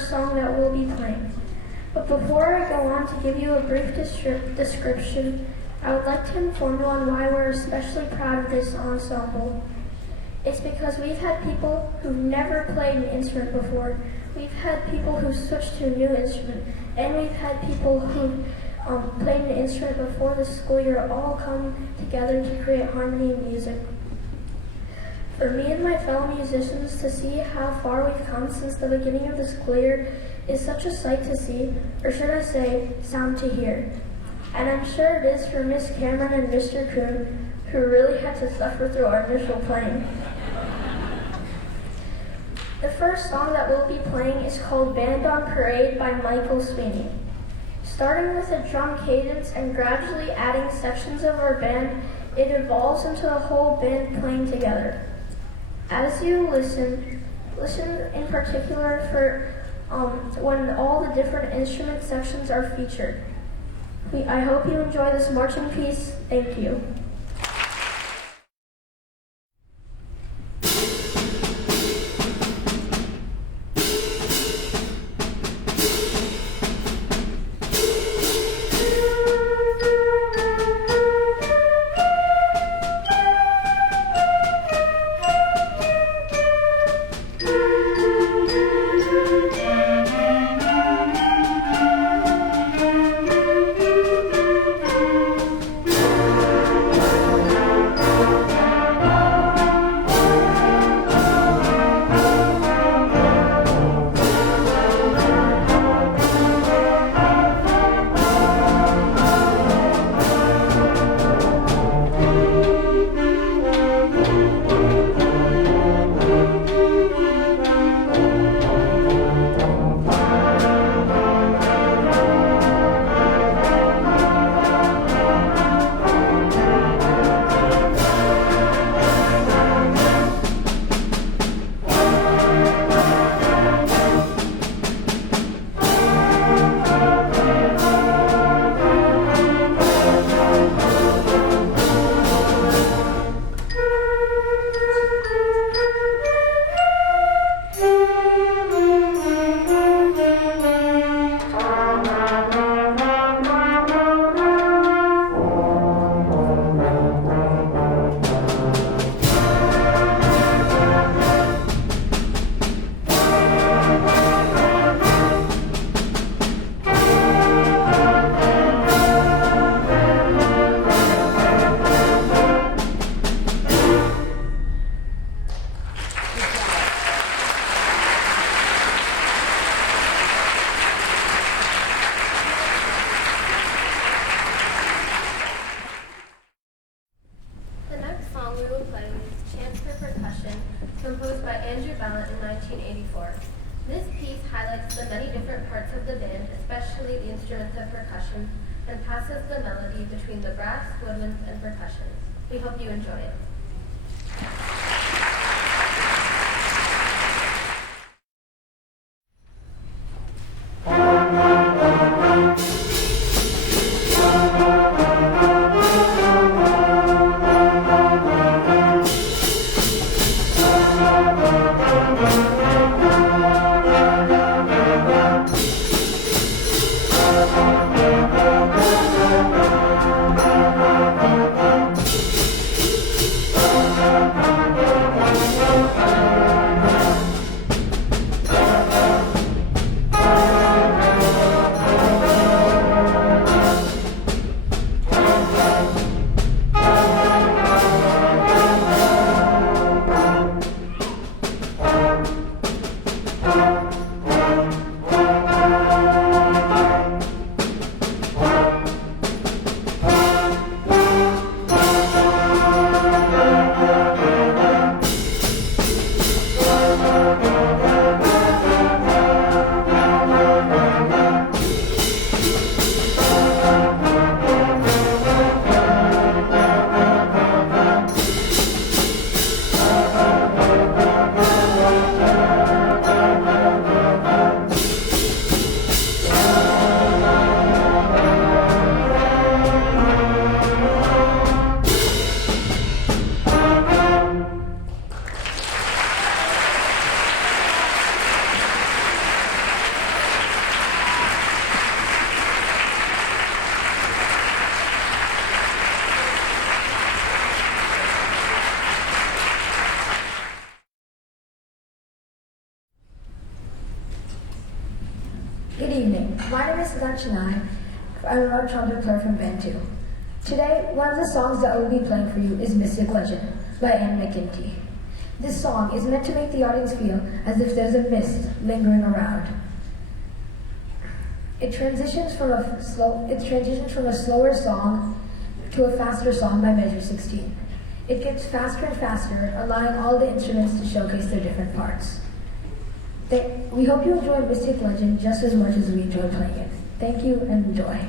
first song that we'll be playing. But before I go on to give you a brief description, I would like to inform you on why we're especially proud of this ensemble. It's because we've had people who've never played an instrument before. We've had people who switched to a new instrument, and we've had people who played an instrument before the school year all come together to create harmony in music. For me and my fellow musicians to see how far we've come since the beginning of the school year is such a sight to see, or should I say, sound to hear. And I'm sure it is for Miss Cameron and Mr. Kuhn, who really had to suffer through our initial playing. The first song that we'll be playing is called Band on Parade by Michael Sweeney. Starting with a drum cadence and gradually adding sections of our band, it evolves into the whole band playing together. As you listen in particular for when all the different instrument sections are featured. I hope you enjoy this marching piece. Thank you. Composed by Andrew Ballant in 1984. This piece highlights the many different parts of the band, especially the instruments of percussion, and passes the melody between the brass, woodwinds, and percussion. We hope you enjoy it. Good evening. My name is Sanchana. I'm a trumpet player from Band 2. Today, one of the songs that I will be playing for you is Mystic Legend by Anne McGinty. This song is meant to make the audience feel as if there's a mist lingering around. It transitions from a slower song to a faster song by measure 16. It gets faster and faster, allowing all the instruments to showcase their different parts. We hope you enjoy Mystic Legend just as much as we enjoy playing it. Thank you and enjoy.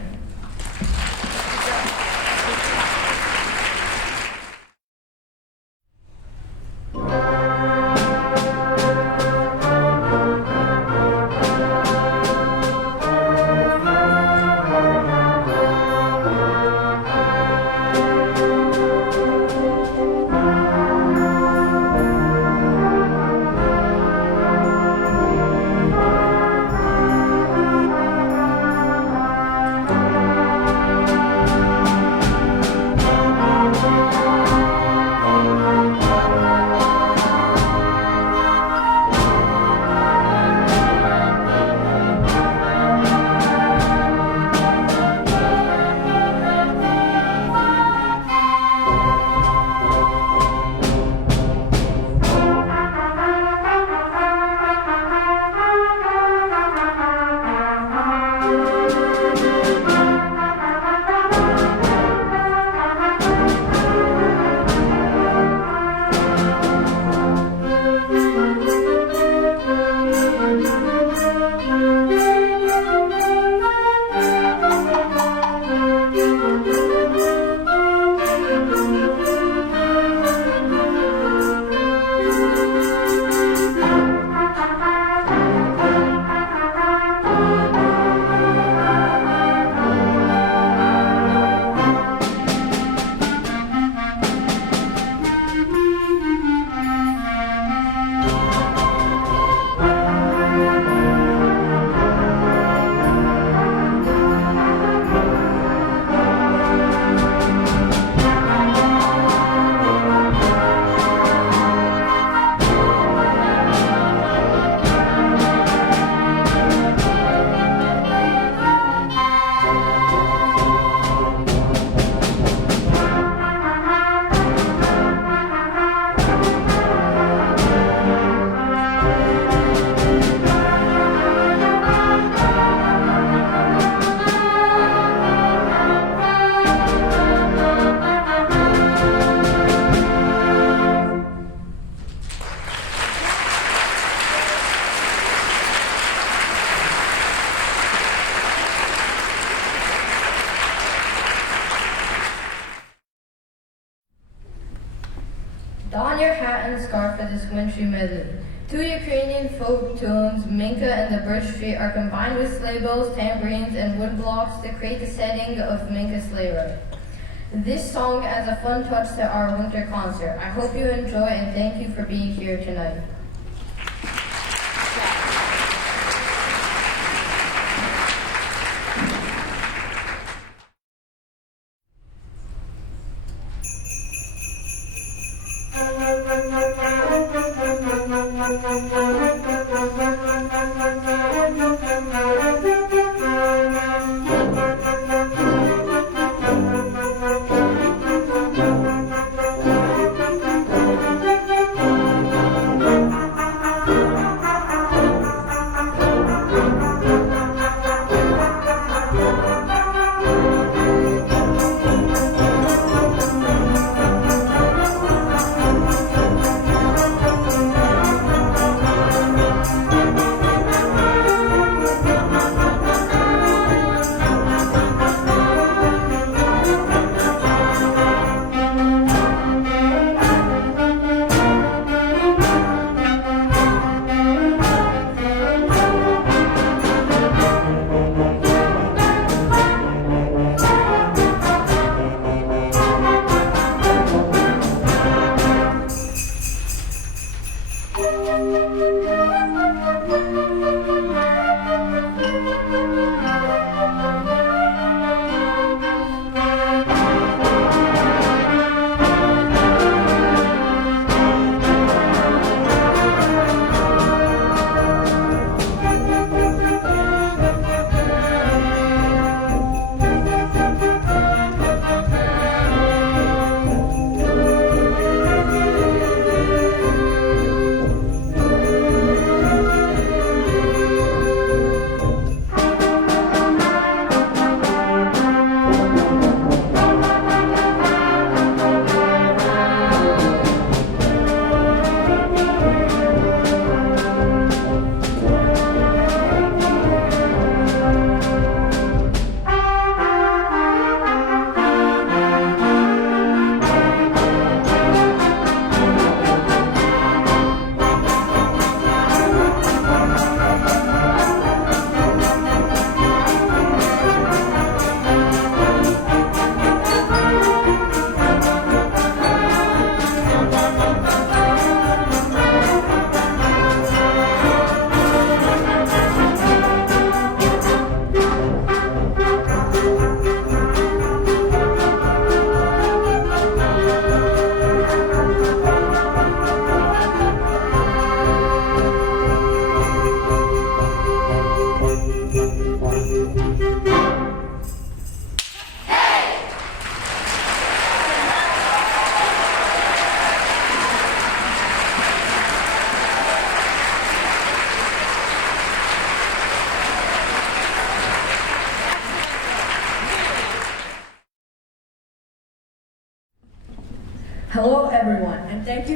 Don your hat and scarf for this wintry medley. Two Ukrainian folk tunes, Minka and the Birch Tree, are combined with sleigh bells, tambourines, and wood blocks to create the setting of Minka's sleigh ride. This song adds a fun touch to our winter concert. I hope you enjoy and thank you for being here tonight.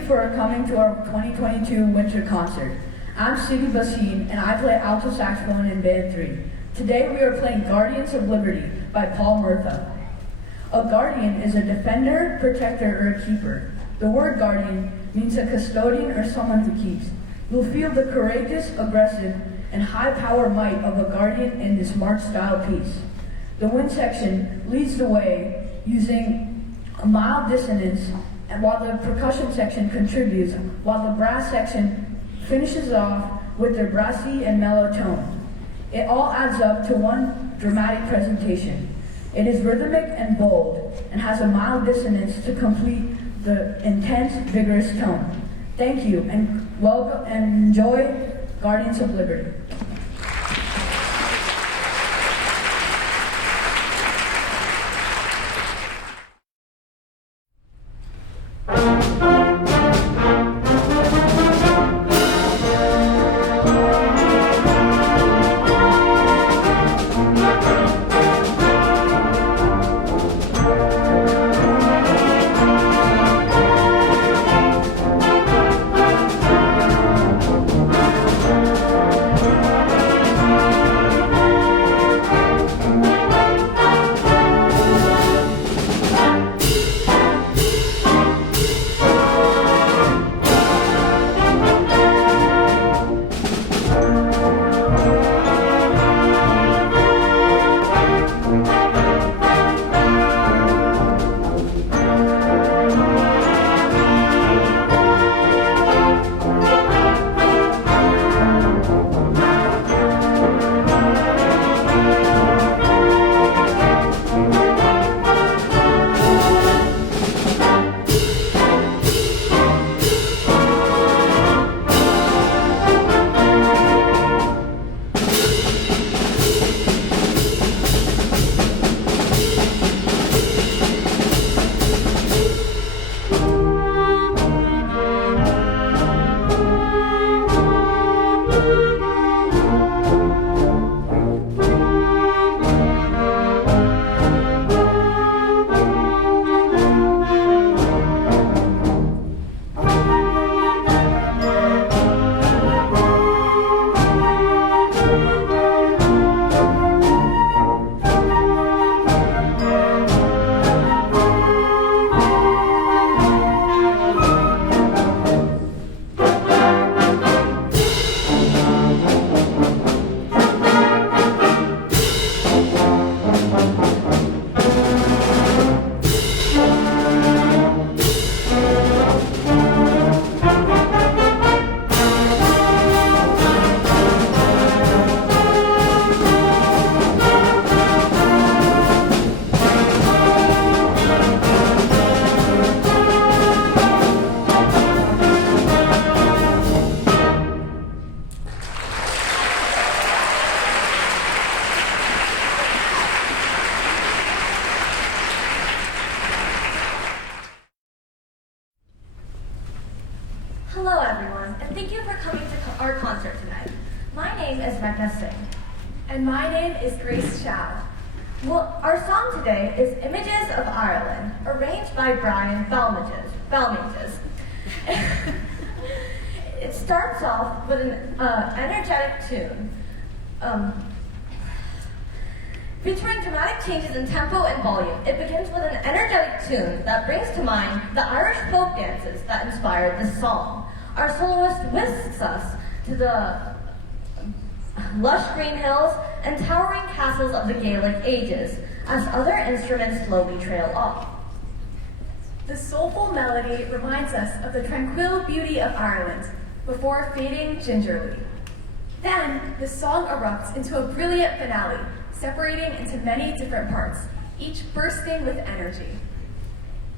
for coming to our 2022 winter concert. I'm Sidi Basim, and I play alto saxophone in Band 3. Today we are playing Guardians of Liberty by Paul Murtha. A guardian is a defender, protector, or a keeper. The word guardian means a custodian or someone who keeps. You'll feel the courageous, aggressive, and high-power might of a guardian in this march-style piece. The wind section leads the way using a mild dissonance, and while the percussion section contributes, while the brass section finishes off with their brassy and mellow tone. It all adds up to one dramatic presentation. It is rhythmic and bold, and has a mild dissonance to complete the intense, vigorous tone. Thank you, and welcome and enjoy Guardians of Liberty. Hello everyone, and thank you for coming to our concert tonight. My name is Veronica Singh. And my name is Grace Chow. Well, our song today is Images of Ireland, arranged by Brian Balmages. It starts off with an energetic tune, featuring dramatic changes in tempo and volume. It begins with an energetic tune that brings to mind the Irish folk dances that inspired this song. Our soloist whisks us to the lush green hills and towering castles of the Gaelic ages, as other instruments slowly trail off. The soulful melody reminds us of the tranquil beauty of Ireland before fading gingerly. Then, the song erupts into a brilliant finale, separating into many different parts, each bursting with energy.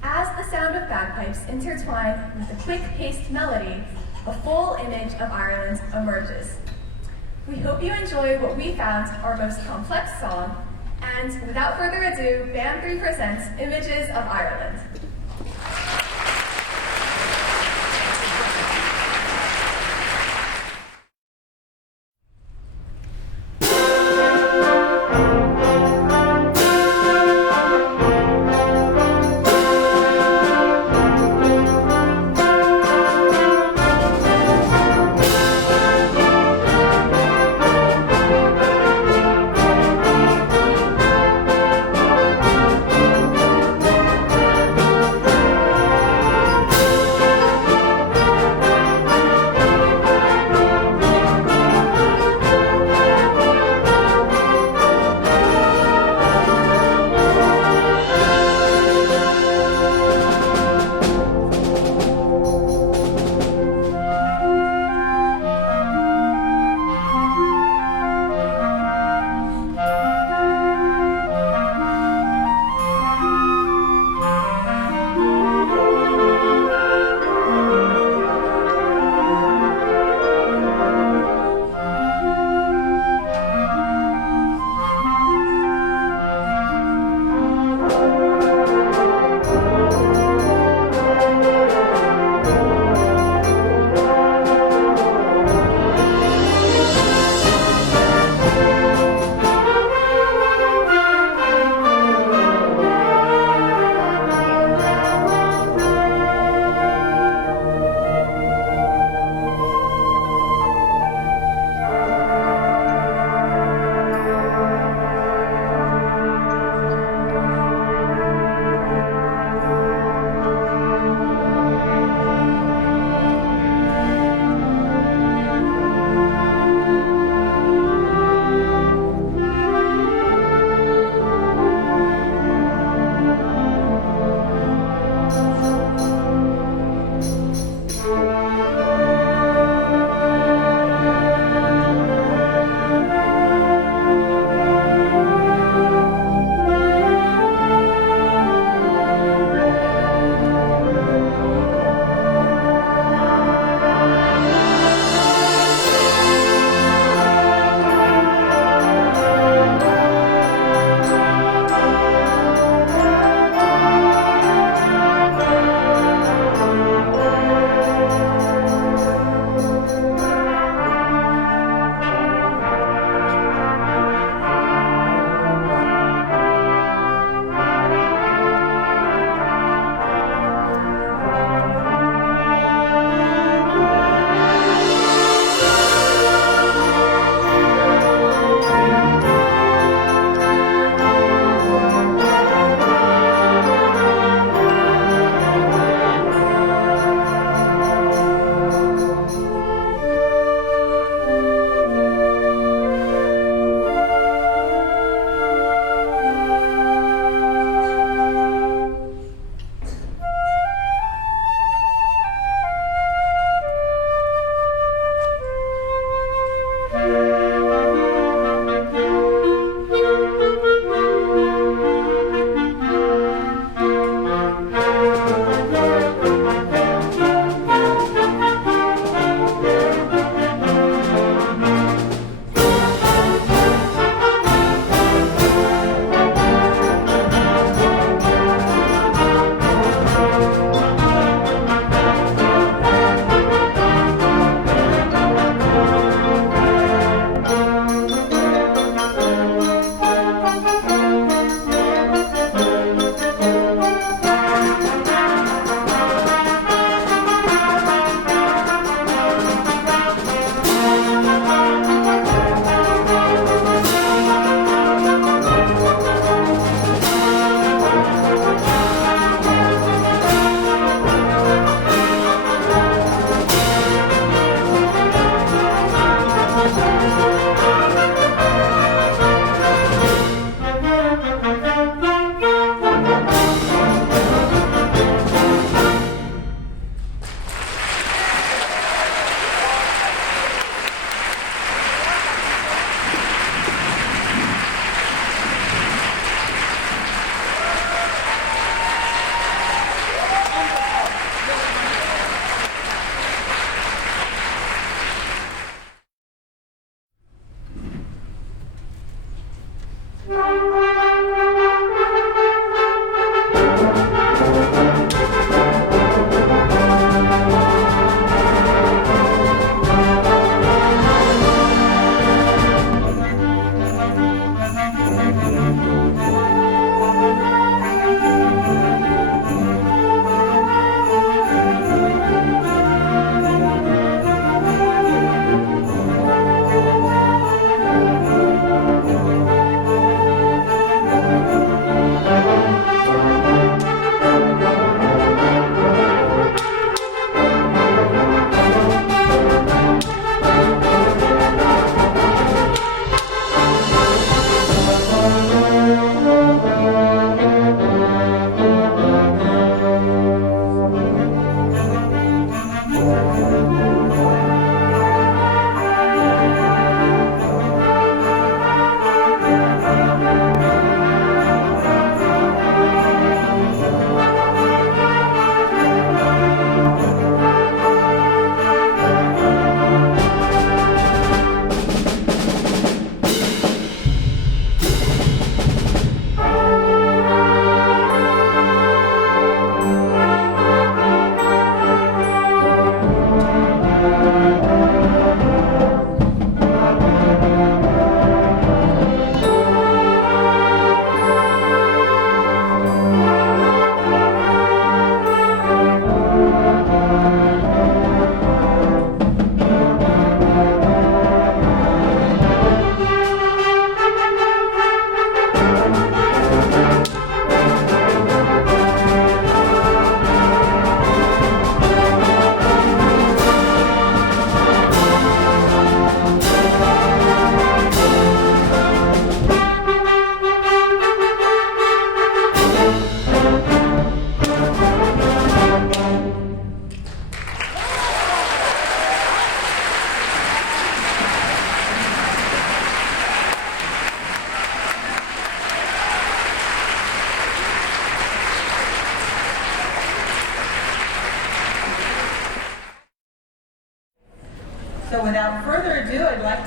As the sound of bagpipes intertwine with the quick-paced melody, a full image of Ireland emerges. We hope you enjoy what we found our most complex song, and without further ado, Band 3 presents Images of Ireland.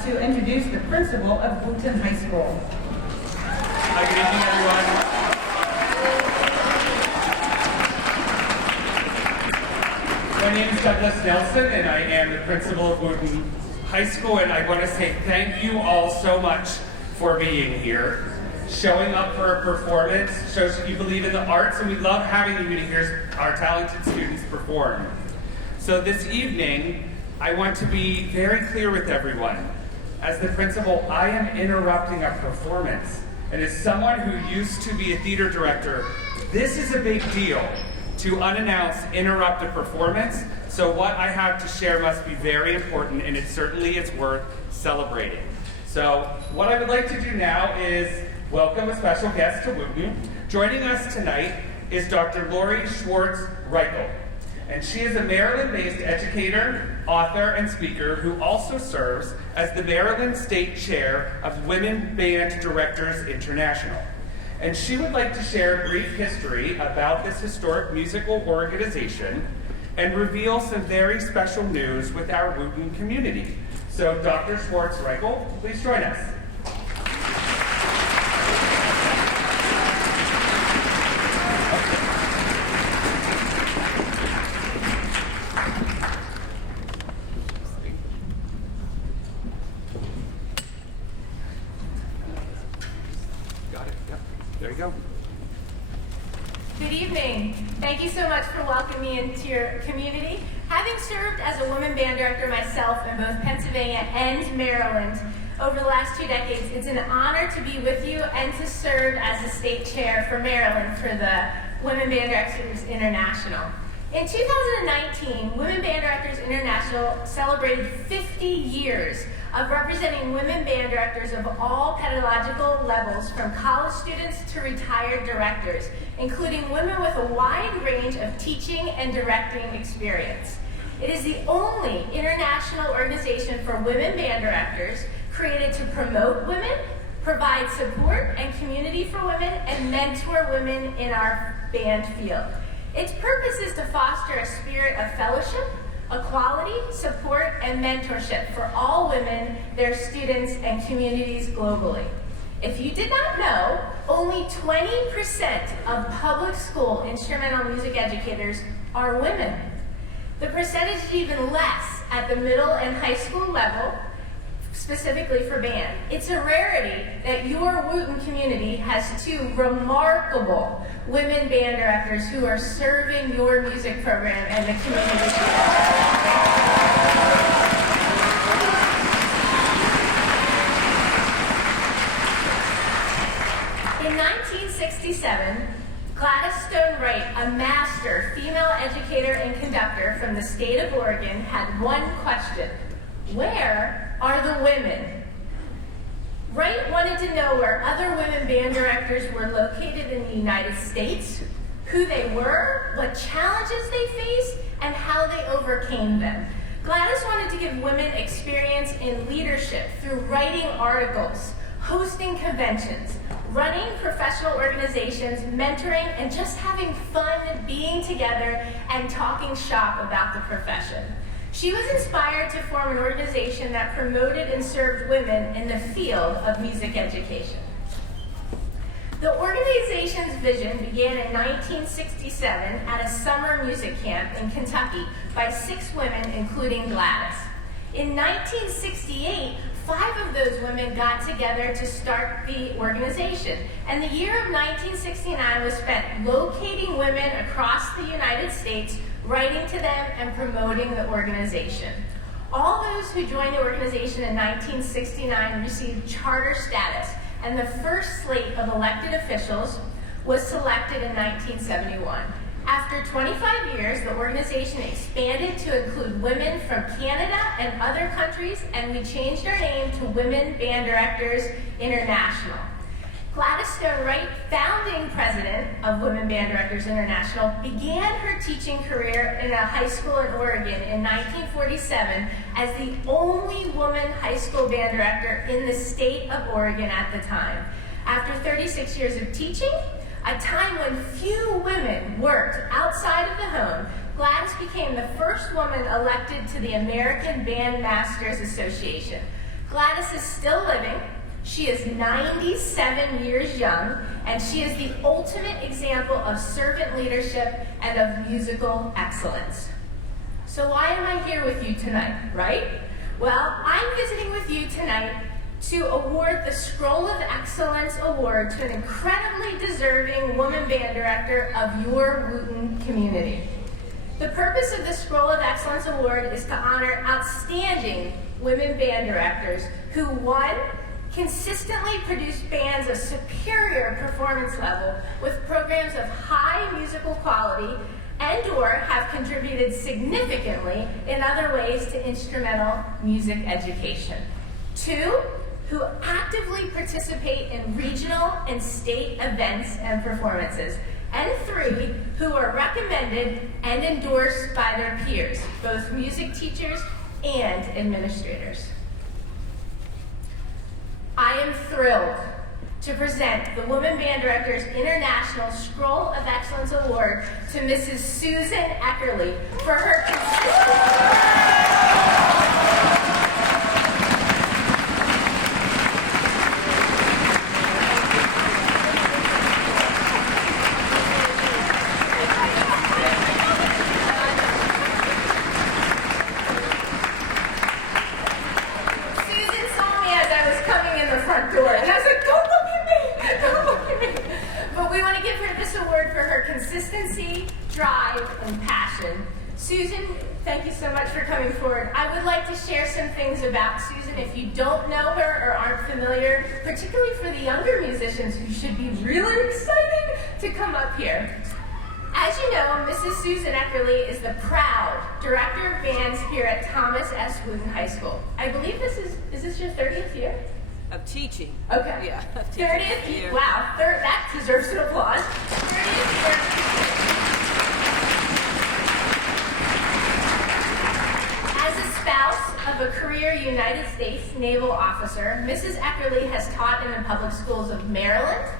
like to introduce the principal of Wooten High School. Hi, good evening, everyone. My name is Douglas Nelson, and I am the principal of Wooten High School, and I want to say thank you all so much for being here. Showing up for a performance shows that you believe in the arts, and we love having you to hear our talented students perform. So this evening, I want to be very clear with everyone. As the principal, I am interrupting a performance. And as someone who used to be a theater director, this is a big deal to unannounced interrupt a performance. So what I have to share must be very important, and it certainly is worth celebrating. So what I would like to do now is welcome a special guest to Wooten. Joining us tonight is Dr. Lori Schwartz-Reichel. And she is a Maryland-based educator, author, and speaker who also serves as the Maryland State Chair of Women Band Directors International. And she would like to share a brief history about this historic musical organization and reveal some very special news with our Wooten community. So Dr. Schwartz-Reichel, please join us. There you go. Good evening. Thank you so much for welcoming me into your community. Having served as a women band director myself in both Pennsylvania and Maryland over the last 2 decades, it's an honor to be with you and to serve as the state chair for Maryland for the Women Band Directors International. In 2019, Women Band Directors International celebrated 50 years of representing women band directors of all pedagogical levels, from college students to retired directors, including women with a wide range of teaching and directing experience. It is the only international organization for women band directors created to promote women, provide support and community for women, and mentor women in our band field. Its purpose is to foster a spirit of fellowship, equality, support, and mentorship for all women, their students, and communities globally. If you did not know, only 20% of public school instrumental music educators are women. The percentage is even less at the middle and high school level, specifically for band. It's a rarity that your Wooten community has 2 remarkable women band directors who are serving your music program and the community. In 1967, Gladys Stone Wright, a master female educator and conductor from the state of Oregon, had one question: where are the women? Wright wanted to know where other women band directors were located in the United States, who they were, what challenges they faced, and how they overcame them. Gladys wanted to give women experience in leadership through writing articles, hosting conventions, running professional organizations, mentoring, and just having fun being together and talking shop about the profession. She was inspired to form an organization that promoted and served women in the field of music education. The organization's vision began in 1967 at a summer music camp in Kentucky by 6 women, including Gladys. In 1968, 5 of those women got together to start the organization, and the year of 1969 was spent locating women across the United States, writing to them, and promoting the organization. All those who joined the organization in 1969 received charter status, and the first slate of elected officials was selected in 1971. After 25 years, the organization expanded to include women from Canada and other countries, and we changed our name to Women Band Directors International. Gladys Stone Wright, founding president of Women Band Directors International, began her teaching career in a high school in Oregon in 1947 as the only woman high school band director in the state of Oregon at the time. After 36 years of teaching, a time when few women worked outside of the home, Gladys became the first woman elected to the American Band Masters Association. Gladys is still living. She is 97 years young, and she is the ultimate example of servant leadership and of musical excellence. So why am I here with you tonight, right? Well, I'm visiting with you tonight to award the Scroll of Excellence Award to an incredibly deserving woman band director of your Wooten community. The purpose of the Scroll of Excellence Award is to honor outstanding women band directors who, one, consistently produce bands of superior performance level with programs of high musical quality and/or have contributed significantly in other ways to instrumental music education. Two, who actively participate in regional and state events and performances. And three, who are recommended and endorsed by their peers, both music teachers and administrators. I am thrilled to present the Women Band Directors International Scroll of Excellence Award to Mrs. Susan Eckerly for her consistency, drive, and passion. Susan, thank you so much for coming forward. I would like to share some things about Susan if you don't know her or aren't familiar, particularly for the younger musicians who should be really excited to come up here. As you know, Mrs. Susan Eckerly is the proud director of bands here at Thomas S. Wooten High School. I believe is this your 30th year? Of teaching. Okay. Yeah. 30th year. Wow, that deserves an applause. 30th year. As a spouse of a career United States naval officer, Mrs. Eckerly has taught in the public schools of Maryland,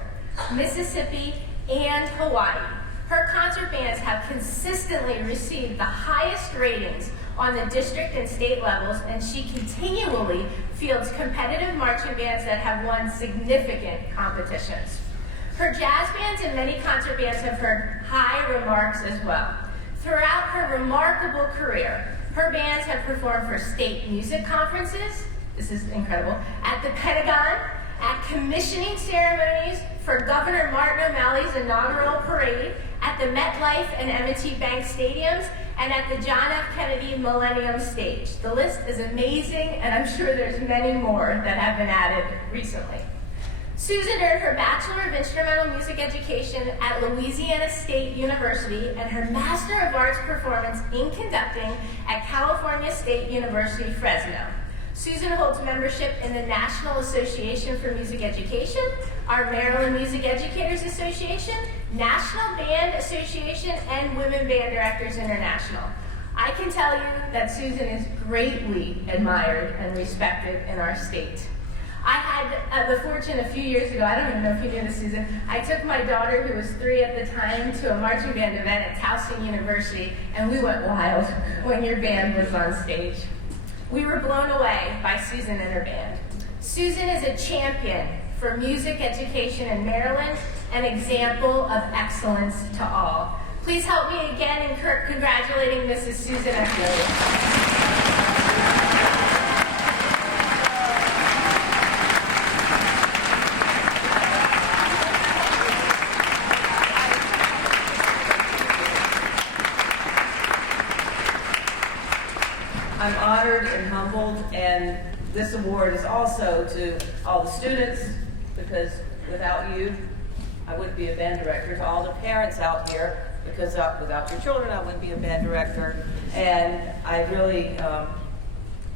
Mississippi, and Hawaii. Her concert bands have consistently received the highest ratings on the district and state levels, and she continually fields competitive marching bands that have won significant competitions. Her jazz bands and many concert bands have heard high remarks as well. Throughout her remarkable career, her bands have performed for state music conferences, this is incredible, at the Pentagon, at commissioning ceremonies for Governor Martin O'Malley's inaugural parade, at the MetLife and M&T Bank stadiums, and at the John F. Kennedy Millennium Stage. The list is amazing, and I'm sure there's many more that have been added recently. Susan earned her Bachelor of Instrumental Music Education at Louisiana State University and her Master of Arts Performance in Conducting at California State University, Fresno. Susan holds membership in the National Association for Music Education, our Maryland Music Educators Association, National Band Association, and Women Band Directors International. I can tell you that Susan is greatly admired and respected in our state. I had the fortune a few years ago, I don't even know if you knew this, Susan, I took my daughter, who was 3 at the time, to a marching band event at Towson University, and we went wild when your band was on stage. We were blown away by Susan and her band. Susan is a champion for music education in Maryland, an example of excellence to all. Please help me again in congratulating Mrs. Susan Eckerly. I'm honored and humbled, and this award is also to all the students, because without you, I wouldn't be a band director. To all the parents out here, because without your children, I wouldn't be a band director. And I really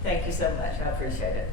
thank you so much. I appreciate it.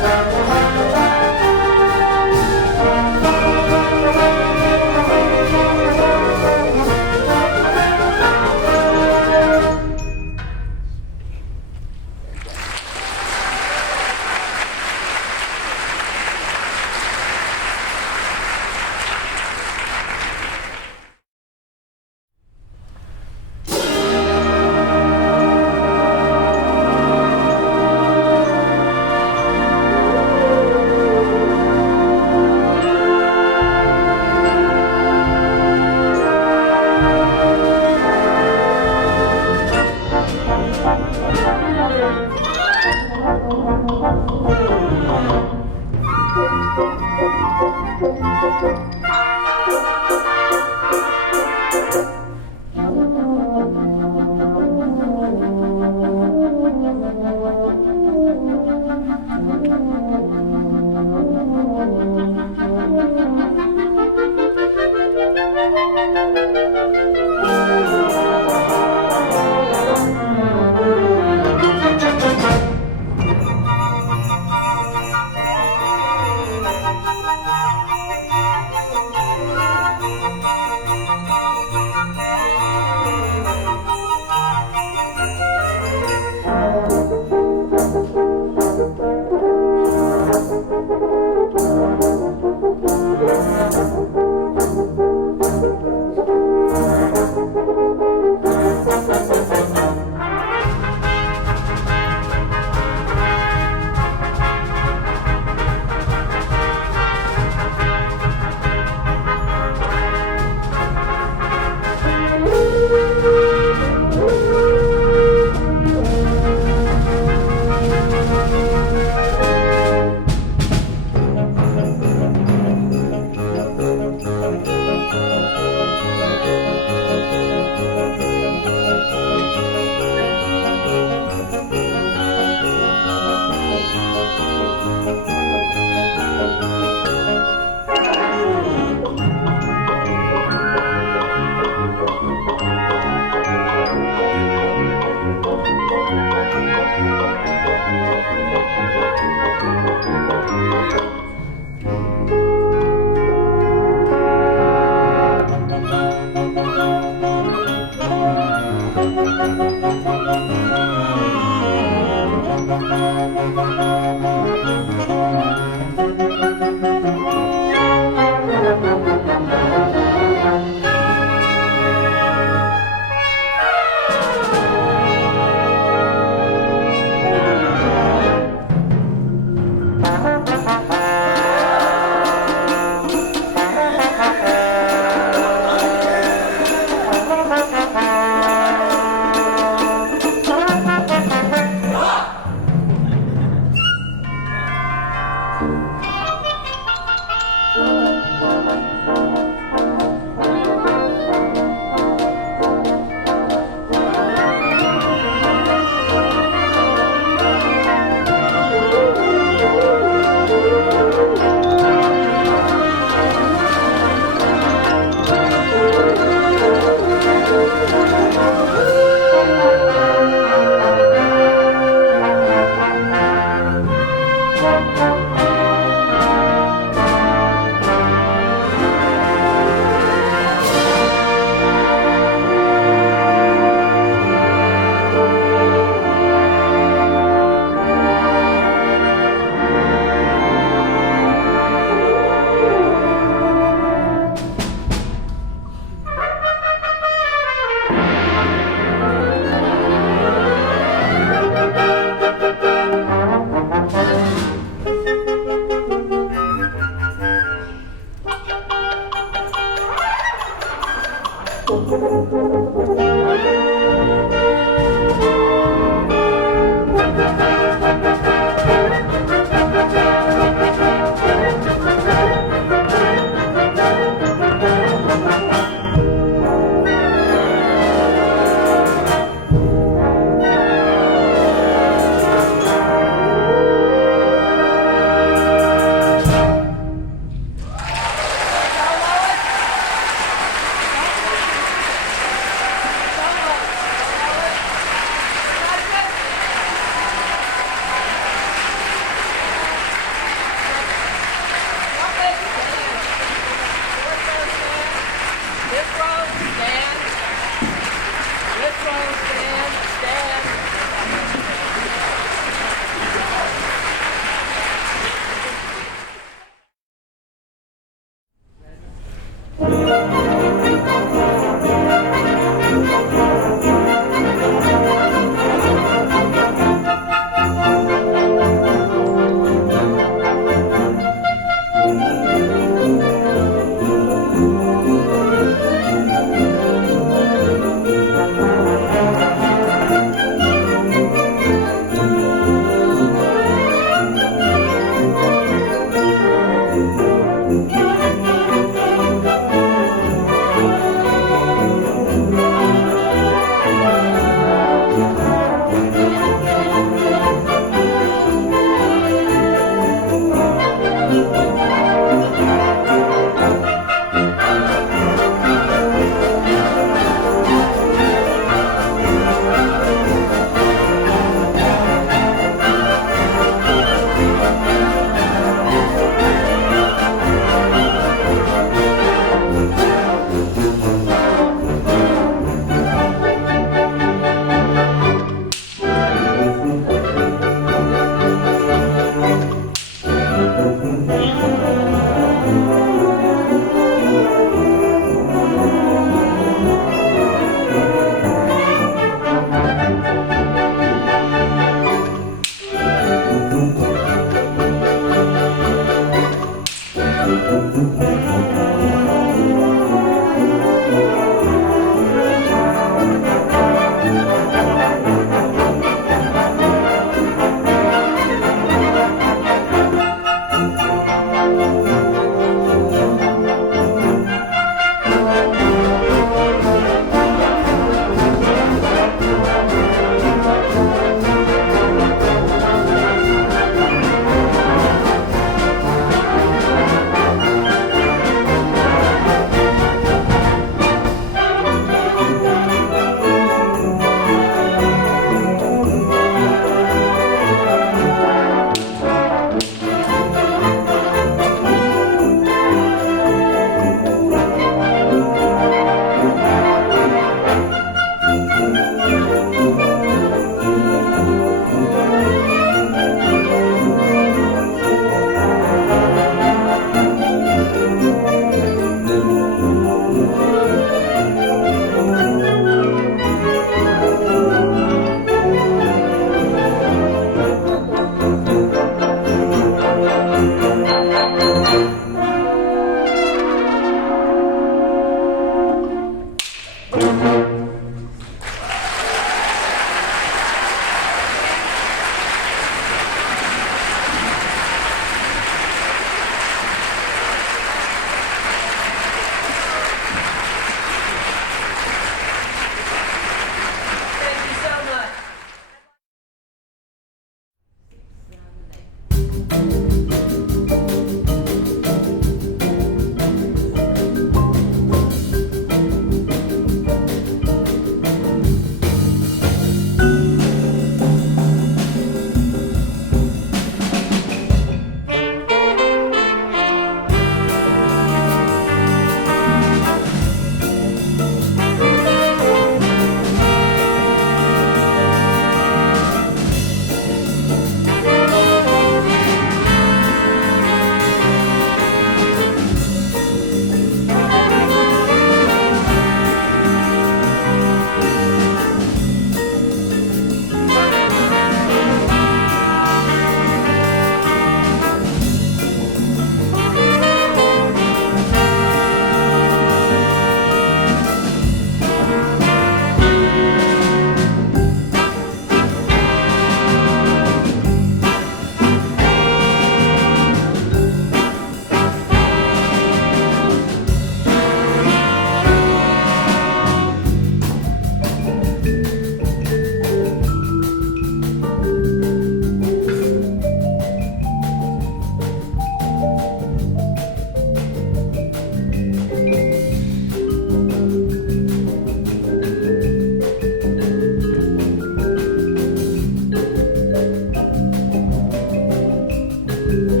Thank you.